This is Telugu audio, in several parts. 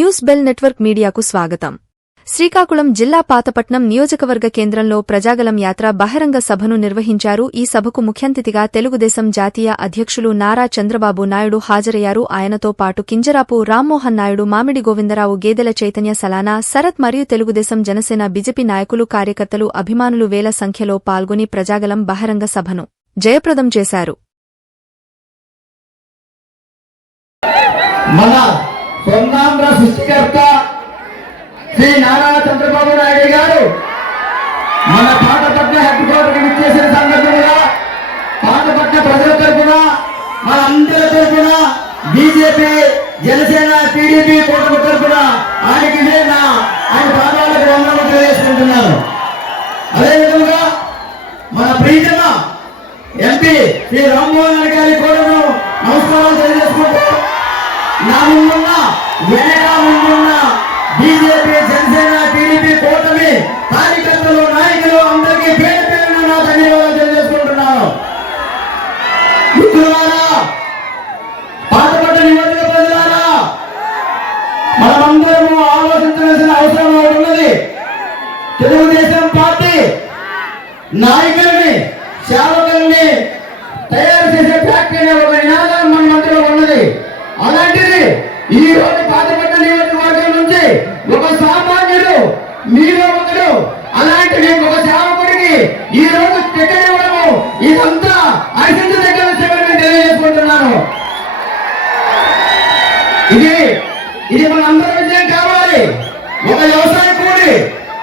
న్యూస్ బెల్ నెట్వర్క్ మీడియాకు స్వాగతం. శ్రీకాకుళం జిల్లా పాతపట్నం నియోజకవర్గ కేంద్రంలో ప్రజాగలం యాత్ర బహిరంగ సభను నిర్వహించారు. ఈ సభకు ముఖ్యంతిథిగా తెలుగుదేశం జాతీయ అధ్యక్షులు నారా చంద్రబాబు నాయుడు హాజరయ్యారు. ఆయనతో పాటు కింజరాపు రామ్మోహన్ నాయుడు మామిడి గోవిందరావు గేదెల చైతన్య సలానా శరత్ మరియు తెలుగుదేశం జనసేన బీజేపీ నాయకులు కార్యకర్తలు అభిమానులు వేల సంఖ్యలో పాల్గొని ప్రజాగలం బహిరంగ సభను జయప్రదం చేశారు. మన స్వర్ణాంధ్ర సృష్టికర్త శ్రీ నారా చంద్రబాబు నాయుడు గారు. మన పాతపట్న హెడ్ క్వార్టర్కి విచ్చేసిన సందర్భంగా పాతపట్న ప్రజల తరఫున మన అందరి తరఫున బీజేపీ జనసేన టీడీపీ కూటమి తరఫున ఆయనకి నా ఆయన పాదాలకు వందలు తెలియజేసుకుంటున్నారు. అదేవిధంగా మన ప్రీతమ ఎంపీ శ్రీ రామ్మోహన్ గారి కూడా నమస్కారాలు తెలియజేసుకుంటూ నా ముందున్న వెనక ముందున్న బీజేపీ జనసేన టీడీపీ కూటమి కార్యకర్తలు నాయకులు అందరికీ పేరు పేరున నా ధన్యవాదాలు తెలియజేసుకుంటున్నాను. మిత్రులారా పాతపట్ట నియోజక ప్రజలారా మనమందరము ఆలోచించవలసిన అవసరం ఉన్నది. తెలుగుదేశం పార్టీ నాయకుల్ని సేవకుల్ని తయారు చేసే ఫ్యాక్టరీ ఒక నినాదం మన మధ్యలో ఉన్నది. అలాంటిది ఈ రోజు పాతపట్ట నియోజకవర్గం నుంచి ఒక సామాన్యుడు మీలో ఒకడు అలాంటి ఒక సేవకుడికి ఈ రోజు టికెట్ ఇవ్వడము ఇదంతా అర్చించదగ్గ విషయం నేను తెలియజేసుకుంటున్నాను. ఇది ఇది మన అందరి విజయం కావాలి. ఒక వ్యవసాయ కూడి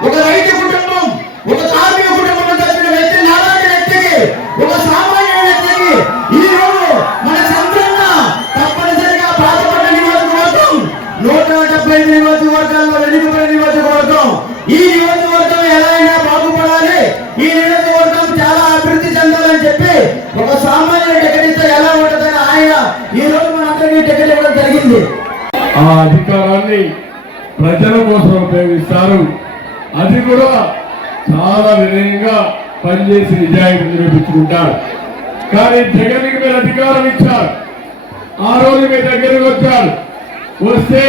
ఒక రైతు కుటుంబం ఒక కార్మిక ఆ అధికారాన్ని ప్రజల కోసం ఉపయోగిస్తారు. అది కూడా చాలా వినయంగా పనిచేసి నిజాయితీ నిరూపించుకుంటారు. కానీ జగన్కి మీరు అధికారం ఇచ్చారు. ఆ రోజు మీ దగ్గరకు వచ్చారు. వస్తే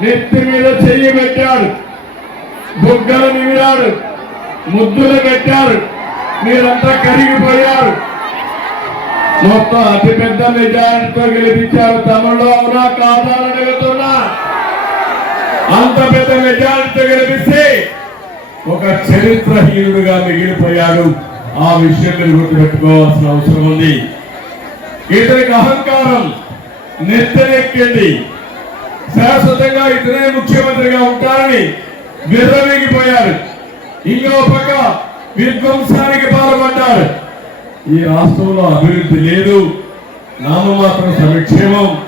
నెత్తి మీద చెయ్యి పెట్టాడు బుగ్గలు నిమిరాడు ముద్దులు పెట్టారు. మీరంతా కరిగిపోయారు. మొత్తం అతిపెద్ద మెజారిటీతో గెలిపించారు తమలో అవునా కాదా అని అడుగుతున్నా. అంత పెద్ద మెజారిటీతో గెలిపిస్తే ఒక చరిత్రహీనుడుగా మిగిలిపోయాడు. ఆ విషయం గుర్తుపెట్టుకోవాల్సిన అవసరం ఉంది. ఇతనికి అహంకారం నెత్తనెక్కింది. శాశ్వతంగా ఇతనే ముఖ్యమంత్రిగా ఉంటారని విర్రవీగిపోయారు ఇంకో పక్క విధ్వంసానికి పాల్పడ్డారు. ఈ రాష్ట్రంలో అభివృద్ధి లేదు. నామమాత్రం సంక్షేమం.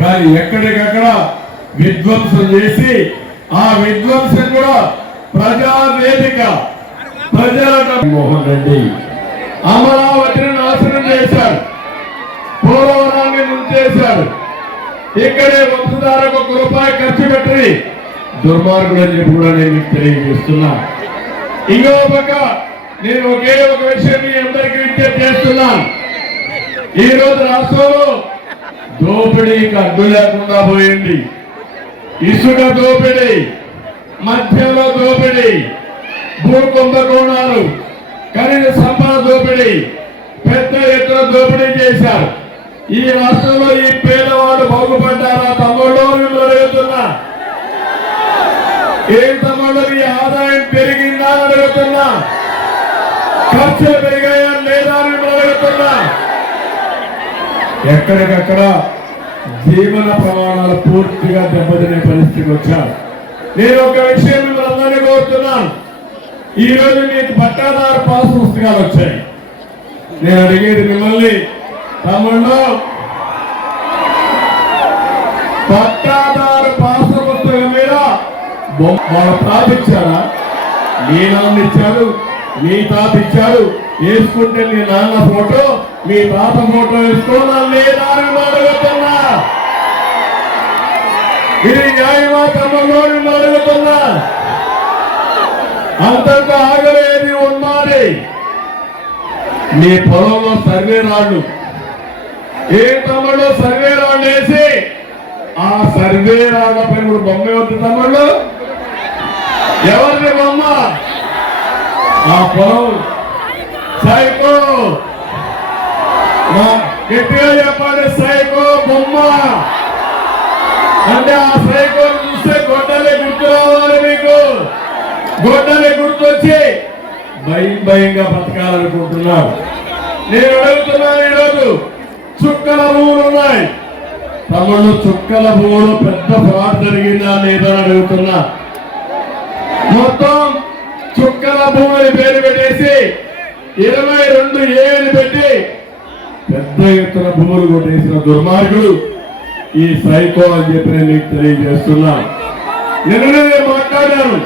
కానీ ఎక్కడికక్కడ విధ్వంసం చేసి ఆ విధ్వంసం కూడా ప్రజా వేదిక ప్రజల మోహన్ రెడ్డి అమరావతిని నాశనం చేశారు. పోలవరాన్ని ముంచేశారు. ఇక్కడే వంశధారకు ఒక రూపాయి ఖర్చు పెట్టి దుర్మార్గుడు అని చెప్పి కూడా నేను మీకు తెలియజేస్తున్నా. ఇంకో పక్క నేను ఒకే ఒక విషయం మీ అందరికీ విజ్ఞప్తి చేస్తున్నాను. ఈ రోజు రాష్ట్రంలో దోపిడీకి అడ్డు లేకుండా పోయింది. ఇసుక దోపిడీ మధ్యలో దోపిడీ భూ కుంభకోణాలు ఖనిజ సంపద దోపిడీ పెద్ద ఎత్తున దోపిడీ చేశారు. ఈ రాష్ట్రంలో ఈ పేదవాడు బాగుపడ్డారా తమ్ముళ్ళు మిమ్మల్ని అడుగుతున్నా. ఏం ఖర్చులు పెరిగాయా లేదా అని మిమ్మల్ని ఎక్కడికక్కడ జీవన ప్రమాణాలు పూర్తిగా దెబ్బతినే పరిస్థితికి వచ్చారు. నేను ఒక విషయం మిమ్మల్ని అందరినీ కోరుతున్నాను. ఈ రోజు నీకు పట్టాదారు పాస్ పుస్తకాలు వచ్చాయి. నేను అడిగేది మిమ్మల్ని తమ్ముళ్ళు పట్టాదారు పాస్ పుస్తకం మీద వాళ్ళు వాళ్ళ తాత ఇచ్చారు. మీ తాత ఇచ్చారు వేసుకుంటే మీ నాన్న ఫోటో మీ తాత ఫోటో వేసుకోవాలా లేదా అడుగుతున్నా. ఇది న్యాయమా తమ్ముళ్ళు అడుగుతున్నా. అంతకు ఆగలేది ఉన్నది మీ పొలంలో సర్వే రాళ్ళు. ఏ తమ్ముడు సర్వే రాళ్ళు వేసి ఆ సర్వే రాళ్ళపై కూడా బొమ్మ అవుతుంది తమ్ముళ్ళు? ఎవరిని బొమ్మ? ఆ పొలం. సైకో. గట్టిగా చెప్పండి సైకో బొమ్మ. అంటే ఆ సైకో చూస్తే గొడ్డలే గుర్తు రావాలి మీకు. గొడ్డలే గుర్తొచ్చి భయం భయంగా బతకాలనుకుంటున్నారు నేను అడుగుతున్నాను ఈరోజు చుక్కల భూములు ఉన్నాయి. తమను చుక్కల భూములు పెద్ద ఫ్రాడ్ జరిగిందా లేదని అడుగుతున్నా. మొత్తం చుక్కల భూమి పేరు పెట్టేసి ఇరవై రెండు ఏళ్ళు పెట్టి పెద్ద ఎత్తున భూములు కొట్టేసిన దుర్మార్గుడు ఈ సైకో అని చెప్పి నేను మీకు తెలియజేస్తున్నా. నిన్ననే మాట్లాడాను.